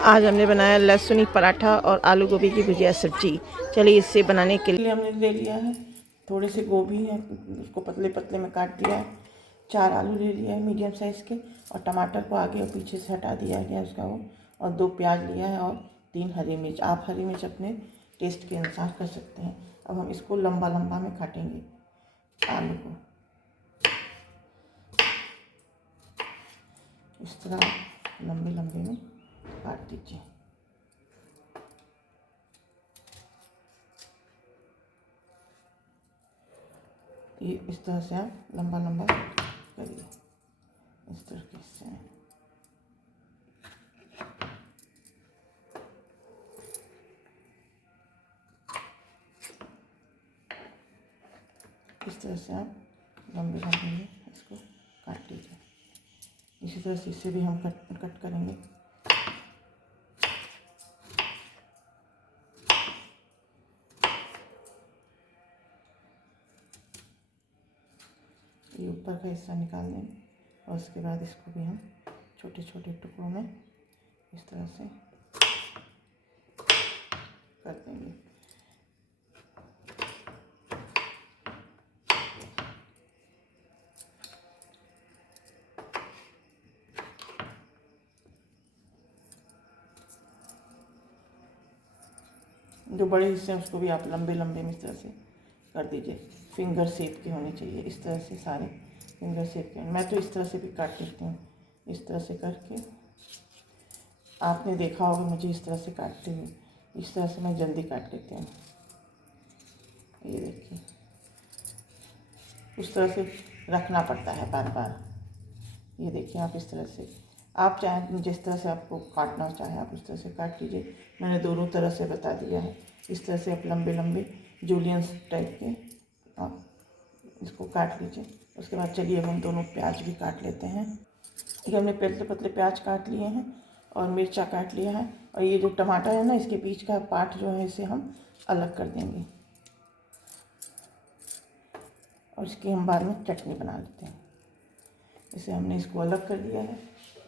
आज हमने बनाया लहसुनी पराठा और आलू गोभी की भुजिया सब्जी। चलिए इसे बनाने के लिए हमने ले लिया है, थोड़े से गोभी है, उसको पतले पतले में काट दिया है। 4 आलू ले लिया है मीडियम साइज़ के, और टमाटर को आगे और पीछे से हटा दिया गया उसका वो, और 2 प्याज लिया है और 3 हरी मिर्च। आप हरी मिर्च अपने टेस्ट के अनुसार कर सकते हैं। अब हम इसको लंबा लंबा में काटेंगे। आलू को इस तरह लंबे लंबे में काट दीजिए। ये इस तरह से आप लंबा लंबा करिए, इस तरीके से। इस तरह से आप लंबे लंबे में इसको काट लीजिए। इसी तरह से इसे भी हम कट करेंगे। ये ऊपर का हिस्सा निकाल देंगे, और उसके बाद इसको भी हम छोटे छोटे टुकड़ों में इस तरह से कर देंगे। जो बड़े हिस्से हैं उसको भी आप लंबे लंबे में इस तरह से कर दीजिए। फिंगर शेप के होने चाहिए, इस तरह से सारे फिंगर शेप के। मैं तो इस तरह से भी काट लेती हूँ, इस तरह से करके। आपने देखा होगा मुझे इस तरह से काटते हुए, इस तरह से मैं जल्दी काट लेती हूँ। ये देखिए, उस तरह से रखना पड़ता है बार बार। ये देखिए, आप इस तरह से, आप चाहें जिस तरह से आपको काटना चाहे आप उस तरह से काट लीजिए। मैंने दोनों तरह से बता दिया है। इस तरह से आप लंबे लंबे जूलियंस टाइप के आप इसको काट लीजिए। उसके बाद चलिए अब हम दोनों प्याज भी काट लेते हैं। ये हमने पतले पतले प्याज काट लिए हैं और मिर्चा काट लिया है। और ये जो टमाटर है ना, इसके बीच का पार्ट जो है इसे हम अलग कर देंगे, और इसकी हम बाद में चटनी बना लेते हैं। इसे हमने इसको अलग कर दिया है,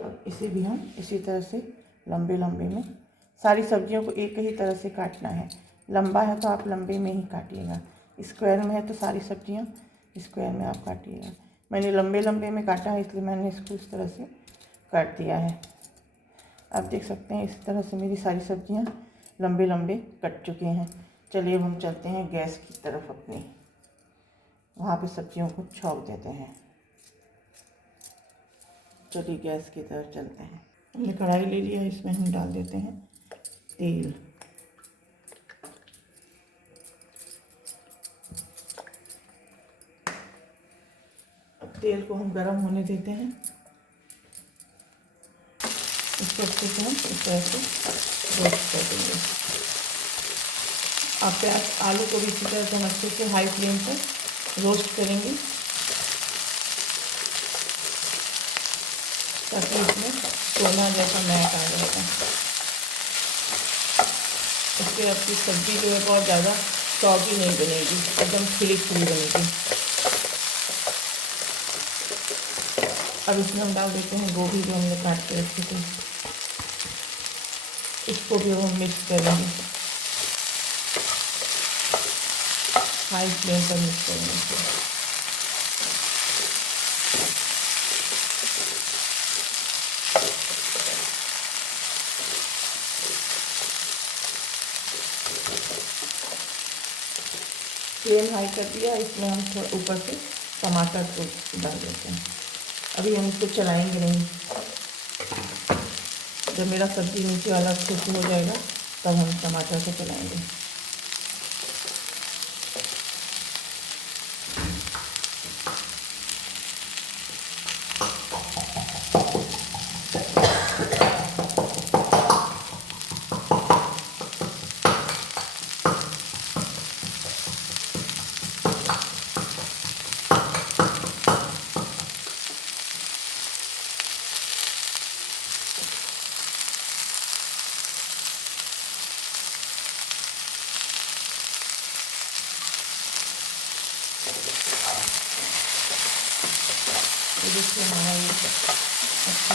और इसे भी हम इसी तरह से लंबे लंबे में, सारी सब्जियों को एक ही तरह से काटना है। लंबा है तो आप लंबे में ही काटिएगा, स्क्वायर में है तो सारी सब्जियां स्क्वायर में आप काटिएगा। मैंने लंबे लंबे में काटा है, इसलिए मैंने इसको इस तरह से काट दिया है। आप देख सकते हैं इस तरह से मेरी सारी सब्जियां लंबे लंबे कट चुके हैं। चलिए अब हम चलते हैं गैस की तरफ अपनी, वहाँ पे सब्जियों को छौंक देते हैं। चलिए गैस की तरफ चलते हैं। हमने कढ़ाई ले लिया है, इसमें हम डाल देते हैं तेल। अब तेल को हम गरम होने देते हैं। इसको अच्छे से हम इस तरह से रोस्ट कर देंगे। अब प्याज आलू को भी इसी तरह से हम अच्छे से हाई फ्लेम पर रोस्ट करेंगे, ताकि इसमें सोना जैसा महक आ जाएगा। इससे आपकी सब्ज़ी जो है बहुत ज़्यादा सॉगी नहीं बनेगी, एकदम खिली खिली बनेगी। अब इसमें हम डाल देते हैं गोभी जो हमने काट के रखी थी। इसको भी हम मिक्स करेंगे, हाई फ्लेम पर मिक्स करेंगे इसको। फ्लेम हाई कर दिया, इसमें हम थोड़ा ऊपर से टमाटर को डाल देते हैं। अभी हम इसको चलाएंगे नहीं, जब मेरा सब्ज़ी नीचे वाला अच्छे से हो जाएगा तब हम टमाटर को चलाएंगे। देखिए हमारा ये अच्छा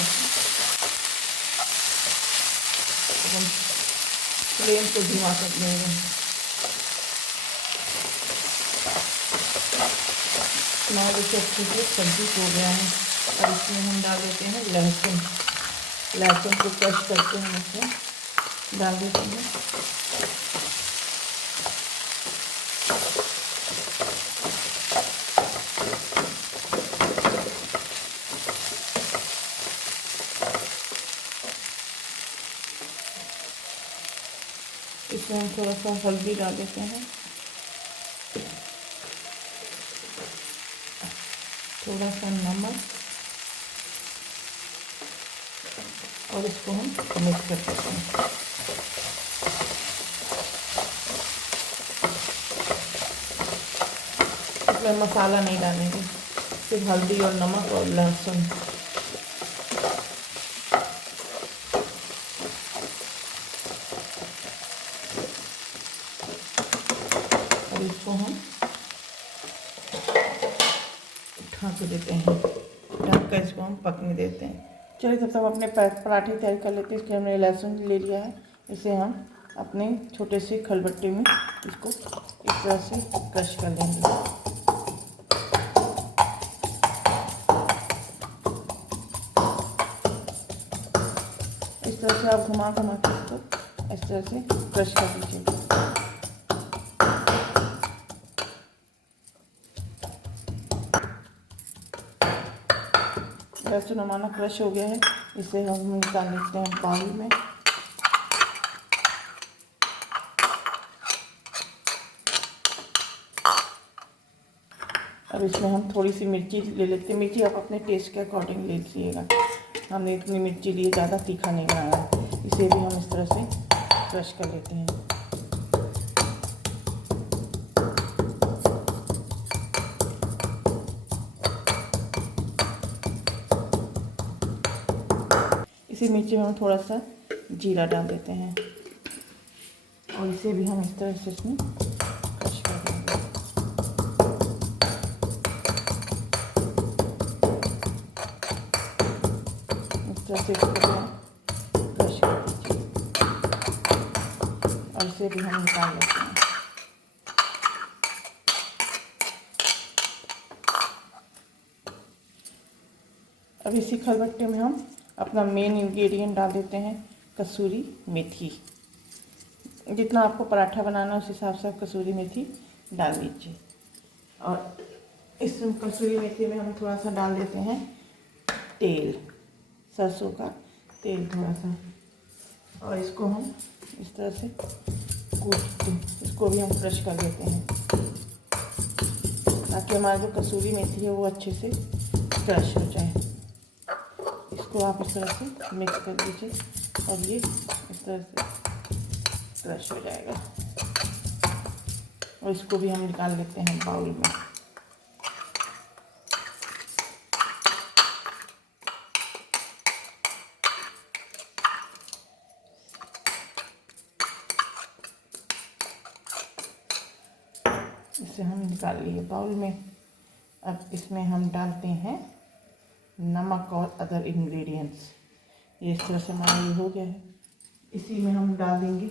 हम फ्लेम को धीमा कर देंगे। हमारा देखिए अच्छे से सब्जी हो गया है। और इसमें हम डाल देते हैं लहसुन। लहसुन को क्रश करके हम इसमें डाल देते हैं। इसमें हम थोड़ा सा हल्दी डाल देते हैं, थोड़ा सा नमक, और इसको हम मिक्स कर देते हैं। इसमें मसाला नहीं डालेंगे, सिर्फ हल्दी और नमक और लहसुन। और इसको हम ढक देते हैं, ढक कर इसको हम पकने देते हैं। चलिए तब तक अपने पराठे तैयार कर लेते हैं। इसके हमने लहसुन ले लिया है, इसे हम अपने छोटे से खलबट्टे में इसको इस तरह से क्रश कर लेंगे। इस तरह से आप घुमा घुमा के इसको इस तरह से क्रश कर दीजिए। लहसुन हमारा क्रश हो गया है, इसे हम निकाल लेते हैं बाउल में। अब इसमें हम थोड़ी सी मिर्ची ले लेते हैं। मिर्ची आप अपने टेस्ट के अकॉर्डिंग ले लीजिएगा। हमने इतनी मिर्ची ली, ज़्यादा तीखा नहीं बनाना है। इसे भी हम इस तरह से क्रश कर लेते हैं। इसी मिर्ची में हम थोड़ा सा जीरा डाल देते हैं और इसे भी हम इस तरह से इसमें क्रश कर देंगे। इस तरह से इसको क्रश कर दीजिए और इसे भी हम निकाल लेते हैं। अब इसी खलबट्टे में हम अपना मेन इंग्रेडिएंट डाल देते हैं, कसूरी मेथी। जितना आपको पराठा बनाना है उस हिसाब से आप कसूरी मेथी डाल दीजिए। और इस कसूरी मेथी में हम थोड़ा सा डाल देते हैं तेल, सरसों का तेल थोड़ा सा, और इसको हम इस तरह से इसको भी हम क्रश कर देते हैं ताकि हमारा जो कसूरी मेथी है वो अच्छे से क्रश हो जाए। इसको आप इस तरह से मिक्स कर दीजिए और ये इस तरह से क्रश हो जाएगा। और इसको भी हम निकाल लेते हैं बाउल में। इसे हम निकाल लिए बाउल में। अब इसमें हम डालते हैं नमक और अदर इंग्रेडिएंट्स। ये इस तरह से हमारा ये हो गया है। इसी में हम डाल देंगे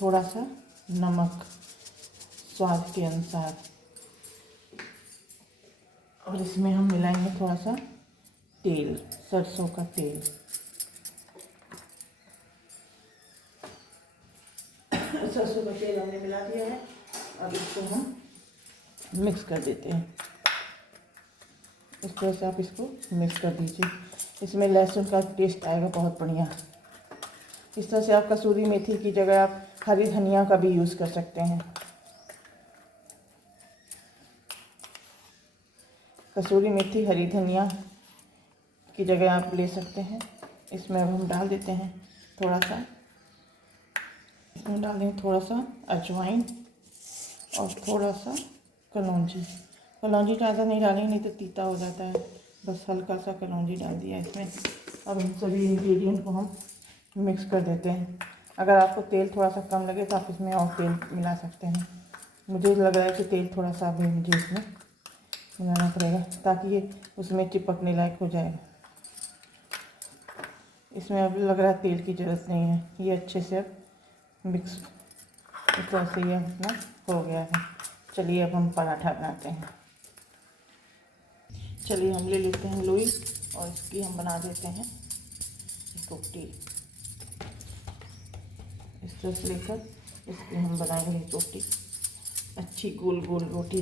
थोड़ा सा नमक स्वाद के अनुसार, और इसमें हम मिलाएंगे थोड़ा सा तेल, सरसों का तेल। सरसों का तेल हमने मिला दिया है। अब इसको हम मिक्स कर देते हैं। इस तरह से आप इसको मिक्स कर दीजिए। इसमें लहसुन का टेस्ट आएगा बहुत बढ़िया। इस तरह से आप कसूरी मेथी की जगह आप हरी धनिया का भी यूज़ कर सकते हैं। कसूरी मेथी हरी धनिया की जगह आप ले सकते हैं। इसमें अब हम डाल देते हैं थोड़ा सा, इसमें डाल देंगे थोड़ा सा अजवाइन और थोड़ा सा कलौंजी। कलौंजी ज़्यादा नहीं डालेंगे, नहीं तो तीता हो जाता है। बस हल्का सा कलौंजी डाल दिया इसमें। अब इन सभी इंग्रेडिएंट को हम मिक्स कर देते हैं। अगर आपको तेल थोड़ा सा कम लगे तो आप इसमें और तेल मिला सकते हैं। मुझे लग रहा है कि तेल थोड़ा सा भी मुझे इसमें मिलाना पड़ेगा ताकि ये उसमें चिपकने लायक हो जाएगा। इसमें अब लग रहा है तेल की ज़रूरत नहीं है। ये अच्छे से अब मिक्स इस तरह से ये अपना हो गया है। चलिए अब हम पराठा बनाते हैं। चलिए हम ले लेते हैं लोई और इसकी हम बना देते हैं रोटी। इस तरह से लेकर इसकी हम बनाएंगे रोटी, अच्छी गोल गोल रोटी।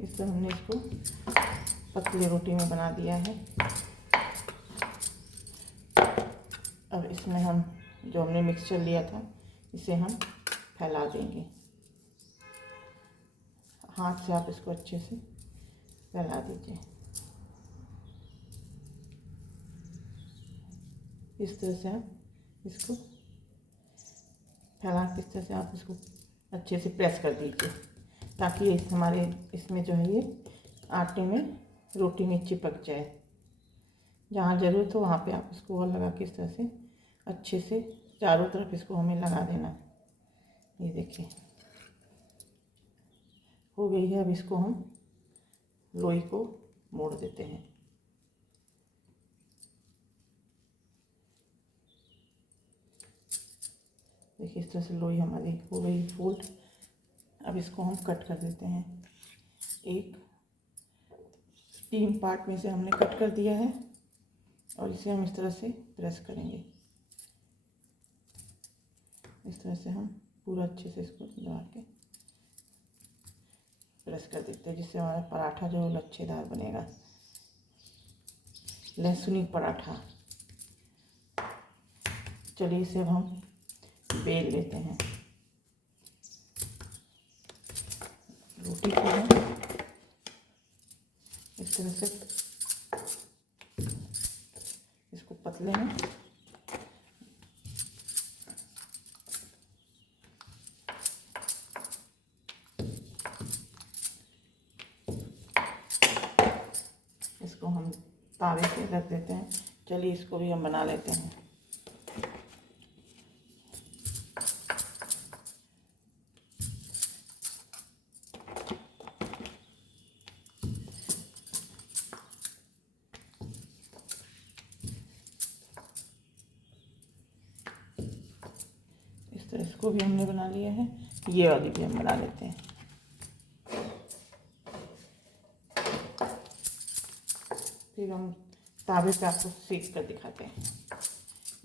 इस तरह हमने इसको पतली रोटी में बना दिया है। अब इसमें हम जो हमने मिक्सचर लिया था इसे हम फैला देंगे। हाथ से आप इसको अच्छे से फैला दीजिए। इस तरह से आप इसको फैला के इस तरह से आप इसको अच्छे से प्रेस कर दीजिए, ताकि हमारे इसमें जो है ये आटे में रोटी में चिपक जाए। जहाँ ज़रूरत हो वहाँ पे आप इसको और लगा के इस तरह से अच्छे से चारों तरफ इसको हमें लगा देना है। ये देखिए हो गई है। अब इसको हम लोई को मोड़ देते हैं। देखिए इस तरह से लोई हमारी हो गई फोल्ड। अब इसको हम कट कर देते हैं। एक 3 पार्ट में से हमने कट कर दिया है और इसे हम इस तरह से प्रेस करेंगे। इस तरह से हम पूरा अच्छे से इसको दबा के प्रेस कर देते हैं, जिससे हमारा पराठा जो लच्छेदार बनेगा, लहसुनी पराठा। चलिए इसे अब हम बेल लेते हैं। रोटी को हम इस तरह से इसको पतले में इसको हम तावे पे रख देते हैं। चलिए इसको भी हम बना लेते हैं। इस तरह इसको भी हमने बना लिया है। ये वाली भी हम बना लेते हैं। फिर हम तावे पे आपको सेक कर दिखाते हैं।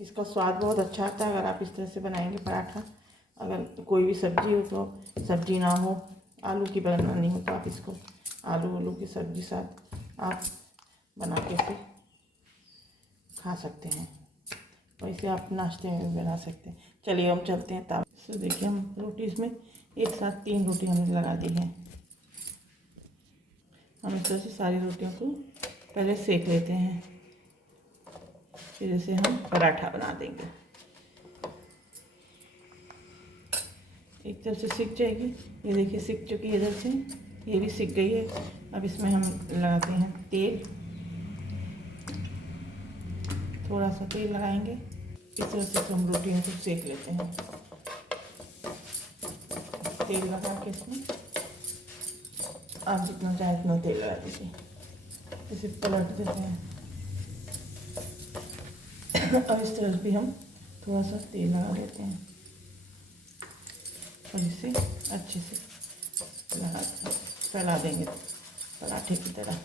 इसका स्वाद बहुत अच्छा आता है अगर आप इस तरह से बनाएंगे पराठा। अगर कोई भी सब्ज़ी हो तो सब्ज़ी ना हो, आलू की बनानी हो तो आप इसको आलू की सब्ज़ी साथ आप बना के इसे खा सकते हैं। वैसे आप नाश्ते में भी बना सकते हैं। चलिए हम चलते हैं तावे। तो देखिए हम रोटी इसमें एक साथ 3 रोटी हमने लगा दी है। हम इस तरह से सारी रोटियों को पहले सेक लेते हैं, फिर इसे हम पराठा बना देंगे। एक तरफ से सिक जाएगी। ये देखिए सिक चुकी है, इधर से ये भी सिक गई है। अब इसमें हम लगाते हैं तेल। थोड़ा सा तेल लगाएंगे। इस तरह से हम रोटियों को सेक लेते हैं। तेल लगा के इसमें आप जितना चाहे उतना तेल लगा दीजिए। इसे पलट देते हैं। अब इस तरफ भी हम थोड़ा सा तेल लगा देते हैं और इसे अच्छे से लगा फैला देंगे पराठे की तरह।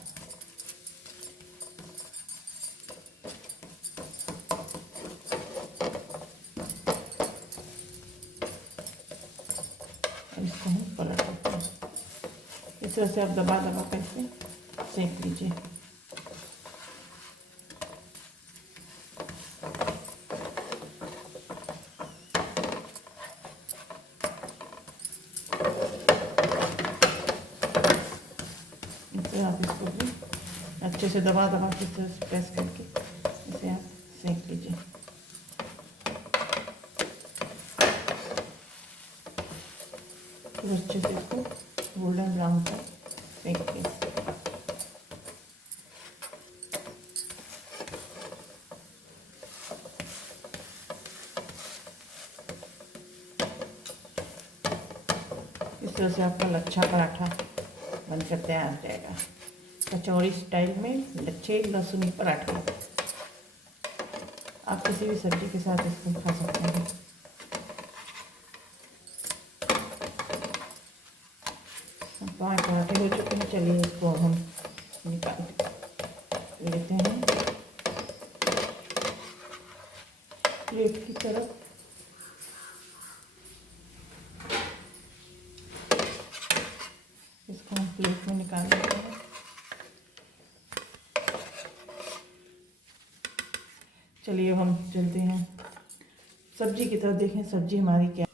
इसको हम पलट देते हैं। इस तरह से आप दबा दबा कर इसे सेक लीजिए। इससे आप इसको भी अच्छे से दबा दबा के इस तरह से प्रेस करके इसे आप सेक लीजिए। फिर अच्छे से इसको गोल्डन ब्राउन तक सेक के इस तरह से आपका लच्छा पराठा बनकर तैयार हो जाएगा। कचौड़ी स्टाइल में लच्छे लहसुनी पराठे। आप किसी भी सब्जी के साथ इसको खा सकते हैं। पाँच पराठे हो चुके हैं। चलिए इसको अब हम निकाल लेते हैं प्लेट की तरफ। इसको हम प्लेट में निकाल लेते हैं। चलिए हम चलते हैं सब्जी की तरफ। देखें सब्जी हमारी क्या,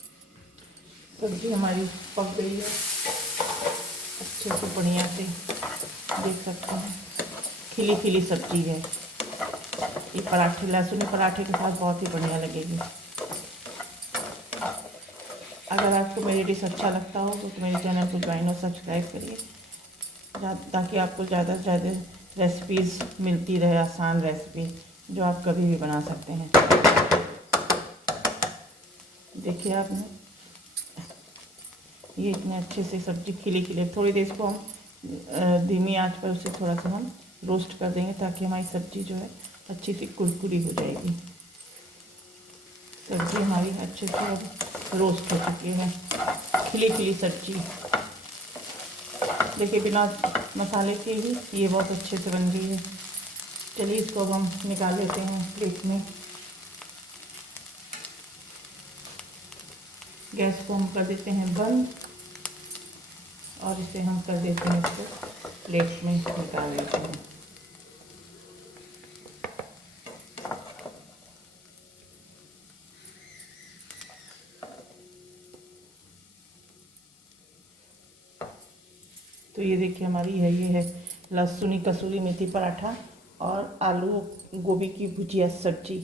सब्जी हमारी पक गई है अच्छे से, बढ़िया से देख सकते हैं। खिली खिली सब्जी है। ये पराठे, लहसुन पराठे के साथ बहुत ही बढ़िया लगेगी। अगर आपको मेरी डिश अच्छा लगता हो तो मेरे चैनल को ज्वाइन और सब्सक्राइब करिए, ताकि आपको ज़्यादा से ज़्यादा रेसिपीज़ मिलती रहे, आसान रेसिपी जो आप कभी भी बना सकते हैं। देखिए आपने ये इतने अच्छे से सब्जी खिली खिली। थोड़ी देर इसको हम धीमी आंच पर उसे थोड़ा सा हम रोस्ट कर देंगे, ताकि हमारी सब्जी जो है अच्छी सी कुरकुरी हो जाएगी। सब्जी हमारी अच्छे से अब रोस्ट हो चुकी है, खिली खिली सब्जी। देखिए बिना मसाले के ही ये बहुत अच्छे से बन गई है। चलिए इसको अब हम निकाल लेते हैं प्लेट में। गैस को हम कर देते हैं बंद और इसे हम कर देते हैं, इसको प्लेट में निकाल लेते हैं। तो ये देखिए हमारी है, ये है लहसुनी कसूरी मेथी पराठा और आलू गोभी की भुजिया सब्जी।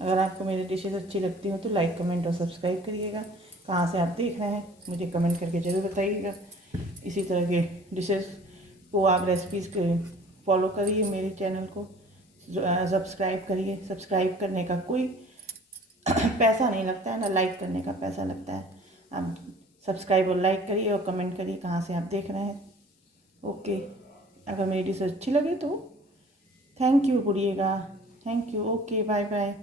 अगर आपको मेरी डिशेस अच्छी लगती हो तो लाइक कमेंट और सब्सक्राइब करिएगा। कहाँ से आप देख रहे हैं मुझे कमेंट करके ज़रूर बताइएगा। इसी तरह के डिशेस को आप रेसिपीज़ के फॉलो करिए, मेरे चैनल को सब्सक्राइब करिए। सब्सक्राइब करने का कोई पैसा नहीं लगता है, ना लाइक करने का पैसा लगता है। आप सब्सक्राइब और लाइक करिए और कमेंट करिए कहाँ से आप देख रहे हैं। ओके, अगर मेरी डिश अच्छी लगे तो थैंक यू बोलिएगा। Thank you. Okay, bye bye.